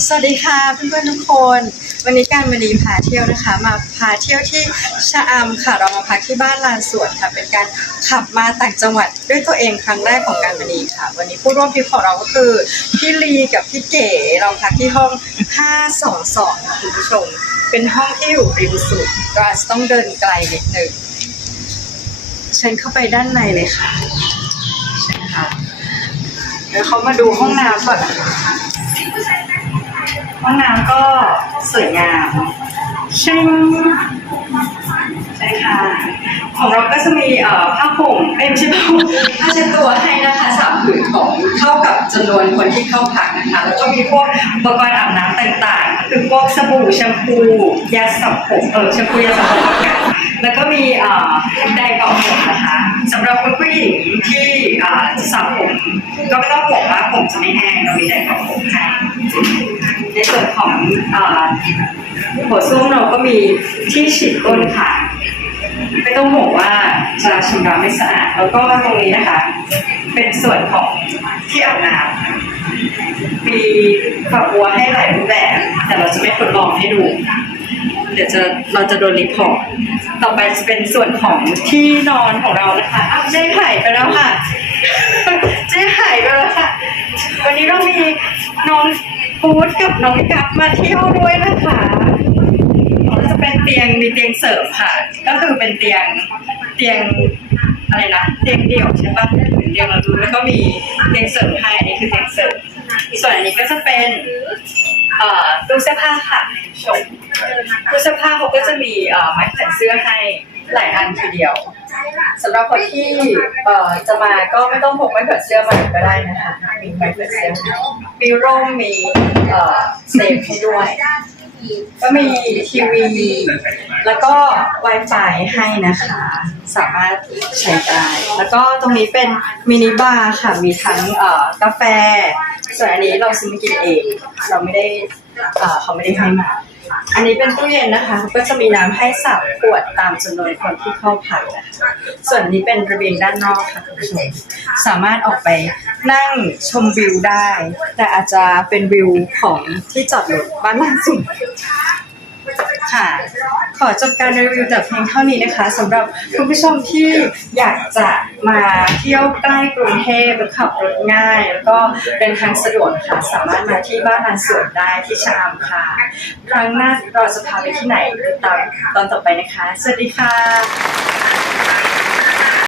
สวัสดีค่ะเพื่อนๆทุกคน วันนี้การมาดีพาเที่ยวนะคะ มาพาเที่ยวที่ชะอำค่ะเรามาพักที่บ้านลานสวนค่ะ เป็นการขับมาต่างจังหวัดด้วยตัวเองครั้งแรกของการมาดีค่ะ วันนี้ผู้ร่วมทริปของเราก็คือพี่ลีกับพี่เก๋เราพักที่ห้อง 522ค่ะคุณผู้ชม เป็นห้องที่อยู่ริมสุดก็อาจจะต้องเดินไกลนิดหนึ่งเชิญเข้าไปด้านในเลยค่ะเชิญค่ะเดี๋ยวเขามาดูห้องน้ำก่อนนะคะ ห้องน้ำก็สวยงามใช่ใช่ค่ะ ของเราก็จะมีเอ่อผ้าห่มเอ้ยไม่ใช่ผ้าห่มผ้าเช็ดตัวให้นะคะสามผืนของเข้ากับจำนวนคนที่เข้าพักนะคะ แล้วก็มีพวกอุปกรณ์อาบน้ำต่างๆ คือพวกสบู่แชมพูยาสระผมเออแชมพูยาสระผมแล้วกันแล้วก็มีเอ่อไดร์เป่าผมนะคะสำหรับคุณผู้หญิงที่เอ่อจะสระผมก็ไม่ต้องห่วงว่าผมจะไม่แห้งเรามีไดร์เป่าผม ส่วนของหัวซุ้มเราก็มีที่ฉีดก้นค่ะ ไม่ต้องห่วงว่าจะชำระไม่สะอาด แล้วก็ตรงนี้นะคะ เป็นส่วนของที่อาบน้ำมีฝักบัวให้หลายรูปแบบ แต่เราจะไม่ทดลองให้ดูเดี๋ยวจะเราจะโดนรีพอร์ต ต่อไปจะเป็นส่วนของที่นอนของเรานะคะอ้าวเจ๊หายไปแล้วค่ะ เจ๊หายไปแล้วค่ะ วันนี้เรามีนอง ฟูดกับน้องกัฟมาเที่ยวด้วยนะคะเราจะเป็นเตียงมีเตียงเสริมค่ะ ก็คือเป็นเตียงเตียงอะไรนะเตียงเดี่ยวใช่ปะเตียงเราดูแล้วก็มีเตียงเสริมให้อันนี้คือเตียงเสริมส่วนอันนี้ก็จะเป็นอ่อตู้เสื้อผ้าค่ะชมตู้เสื้อผ้าเขาก็จะมีอ่อไม้แขวนเสื้อให้หลายอันทีเดียว สำหรับคนที่เอ่อจะมาก็ไม่ต้องพกไม้แขวนเสื้อมาก็ได้นะคะมีไม้แขวนเสื้อมีร่มมีเอ่อเซฟให้ด้วย ก็มีทีวี แล้วก็ Wi-Fi ให้นะคะ สามารถใช้ได้ แล้วก็ตรงนี้เป็นมินิบาร์ค่ะ มีทั้งเอ่อกาแฟ ส่วนอันนี้เราซื้อมากินเอง เราไม่ได้เอ่อเขาไม่ได้ให้มา อันนี้เป็นตู้เย็นนะคะ ก็จะมีน้ำให้สับขวดตามจำนวนคนที่เข้าพักนะคะ ส่วนอันนี้เป็นระเบียงด้านนอกค่ะคุณผู้ชม สามารถออกไปนั่งชมวิวได้ แต่อาจจะเป็นวิวของที่จอดรถบ้านล่างสุด ค่ะ ขอจบการรีวิวแต่เพียงเท่านี้นะคะสำหรับคุณผู้ชมที่อยากจะมาเที่ยวใกล้กรุงเทพหรือขับรถง่าย แล้วก็เดินทางสะดวกค่ะ สามารถมาที่บ้านลานสวนได้ที่ชามค่ะครั้งหน้าเราจะพาไปที่ไหนติดตามตอนต่อไปนะคะ สวัสดีค่ะ